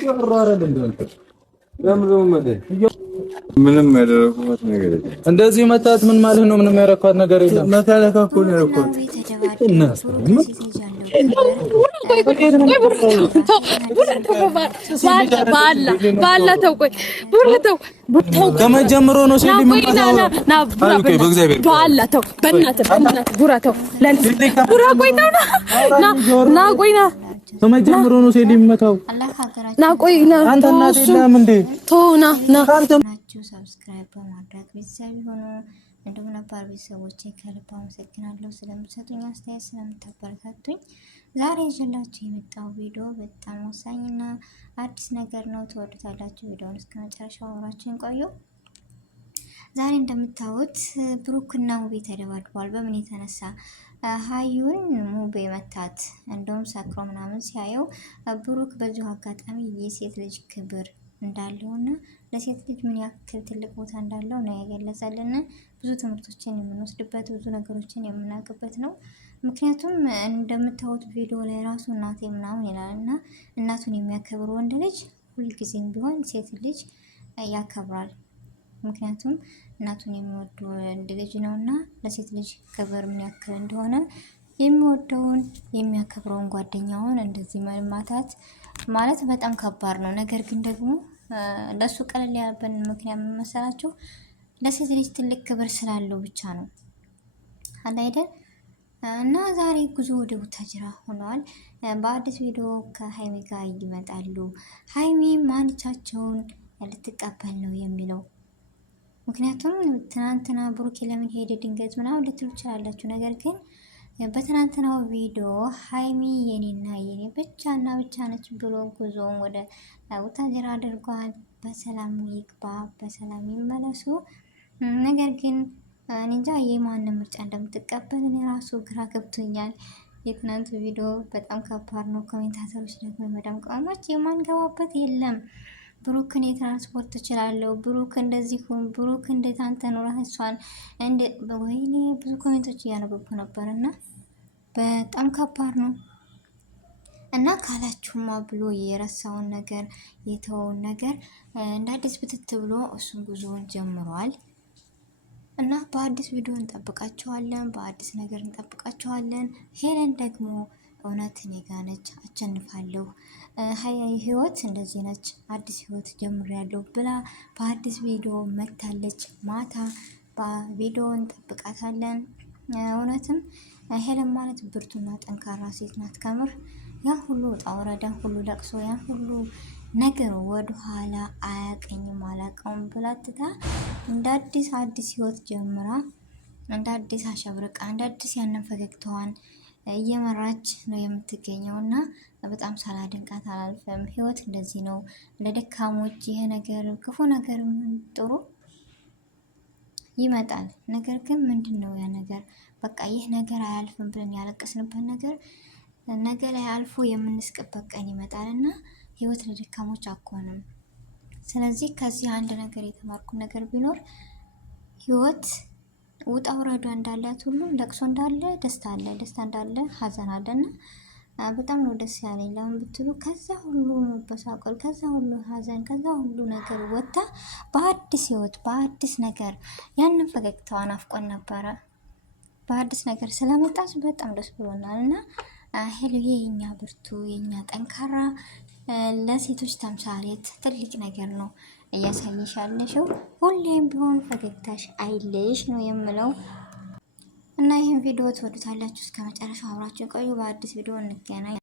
እየወራሁ አይደል እንዴ? ምንም ያደረኩት ነገር የለም። እንደዚህ መታት ምን ማለት ነው? ምንም ያደረኳት ነገር የለም። መታለካ እኮ ነው ያደረኩት። ከመጀመሩ ነው ሲል ከመጀመሩ ነው ሲል የሚመታው ና ቆይ ና አንተ እናት የለም እንዴ ቶና ና ካንተናችሁ ሰብስክራይብ በማድረግ ቤተሰብ ሆኖ እንደውም ነበር ቤተሰቦቼ ከልብ አመሰግናለሁ ስለምትሰጡኝ አስተያየት ስለምታበረታቱኝ። ዛሬ ይዤላችሁ የመጣው ቪዲዮ በጣም ወሳኝና አዲስ ነገር ነው። ተወዱታላችሁ። ቪዲዮውን እስከ መጨረሻው አብራችሁን ቆዩ። ዛሬ እንደምታዩት ብሩክና ሙቤ ተደባድበዋል። በምን የተነሳ? ሀዩን ሙቤ መታት። እንደውም ሰክሮ ምናምን ሲያየው ብሩክ በዚሁ አጋጣሚ የሴት ልጅ ክብር እንዳለውና ለሴት ልጅ ምን ያክል ትልቅ ቦታ እንዳለው ነው የገለጸልን። ብዙ ትምህርቶችን የምንወስድበት ብዙ ነገሮችን የምናውቅበት ነው። ምክንያቱም እንደምታዩት ቪዲዮ ላይ ራሱ እናቴ ምናምን ይላልና እናቱን የሚያከብር ወንድ ልጅ ሁልጊዜም ቢሆን ሴት ልጅ ያከብራል። ምክንያቱም እናቱን የሚወድ ወንድ ልጅ ነውና ለሴት ልጅ ክብር ምን ያክል እንደሆነ የሚወደውን የሚያከብረውን ጓደኛውን እንደዚህ መማታት ማለት በጣም ከባድ ነው። ነገር ግን ደግሞ ለሱ ቀለል ያለበት ምክንያት ምን መሰላችሁ? ለሴት ልጅ ትልቅ ክብር ስላለው ብቻ ነው አለ አይደል? እና ዛሬ ጉዞ ወደ ቡታጅራ ሆነዋል። በአዲስ ቪዲዮ ከሀይሚ ጋር ይመጣሉ። ሀይሚ ማንቻቸውን ልትቀበል ነው የሚለው። ምክንያቱም ትናንትና ብሩኬ ለምን ሄደ ድንገት ምናምን ልትሉ ትችላላችሁ። ነገር ግን በትናንትናው ቪዲዮ ሀይሚ የኔና የኔ ብቻና ብቻ ነች ብሎ ጉዞውን ወደ ቡታጅራ አድርጓል። በሰላም ይግባ፣ በሰላም ይመለሱ። ነገር ግን እንጃ የማንን ምርጫ እንደምትቀበል እኔ ራሱ ግራ ገብቶኛል። የትናንቱ ቪዲዮ በጣም ከባድ ነው። ኮሜንታተሮች ደግሞ የመዳም ቅመሞች የማንገባበት የለም። ብሩክን የትራንስፖርት ትችላለሁ፣ ብሩክ እንደዚህ ሁን፣ ብሩክ እንዴት አንተ ኑረህ እሷን እንደ ወይኔ ብዙ ኮሜንቶች እያነበብኩ ነበርና በጣም ከባድ ነው። እና ካላችሁማ ብሎ የረሳውን ነገር የተወውን ነገር እንደ አዲስ ብትት ብሎ እሱን ጉዞውን ጀምሯል። እና በአዲስ ቪዲዮ እንጠብቃቸዋለን፣ በአዲስ ነገር እንጠብቃቸዋለን። ሄለን ደግሞ እውነት እኔ ጋ ነች፣ አሸንፋለሁ፣ ህይወት እንደዚህ ነች፣ አዲስ ህይወት ጀምሬያለሁ ብላ በአዲስ ቪዲዮ መታለች። ማታ በቪዲዮ እንጠብቃታለን። እውነትም ሄለን ማለት ብርቱና ጠንካራ ሴት ናት። ከምር ያ ሁሉ ውጣ ውረዳ ሁሉ ለቅሶ ያ ሁሉ ነገር ወደኋላ አያቀኝም አላቀውም ብላ ትታ እንደ አዲስ ህይወት ጀምራ እንደ አዲስ አሸብርቃ እንደ አዲስ ያንን ፈገግታዋን እየመራች ነው የምትገኘው። እና በጣም ሳላደንቃት አላልፈም። ህይወት እንደዚህ ነው። ለደካሞች ይሄ ነገር ክፉ ነገር ጥሩ ይመጣል። ነገር ግን ምንድነው ያ ነገር? በቃ ይህ ነገር አያልፍም ብለን ያለቀስንበት ነገር ነገ ላይ አልፎ የምንስቅበት ቀን ይመጣልና ህይወት ለደካሞች አትሆንም። ስለዚህ ከዚህ አንድ ነገር የተማርኩት ነገር ቢኖር ህይወት ውጣ ውረዷ እንዳላት ሁሉ ለቅሶ እንዳለ ደስታ አለ፣ ደስታ እንዳለ ሀዘን አለና በጣም ነው ደስ ያለኝ። ለምን ብትሉ ከዛ ሁሉ መበሳቀል፣ ከዛ ሁሉ ሀዘን፣ ከዛ ሁሉ ነገር ወጣ በአዲስ ህይወት በአዲስ ነገር ያንን ፈገግታዋን አፍቆን ነበረ። በአዲስ ነገር ስለመጣች በጣም ደስ ብሎናል። እና ሄሉዬ የኛ ብርቱ የኛ ጠንካራ ለሴቶች ተምሳሌት ትልቅ ነገር ነው እያሳየሽ ያለሽው። ሁሌም ቢሆን ፈገግታሽ አይለይሽ ነው የምለው። እና ይህን ቪዲዮ ትወዱታላችሁ። እስከ መጨረሻው አብራችሁ ቆዩ። በአዲስ ቪዲዮ እንገናኝ።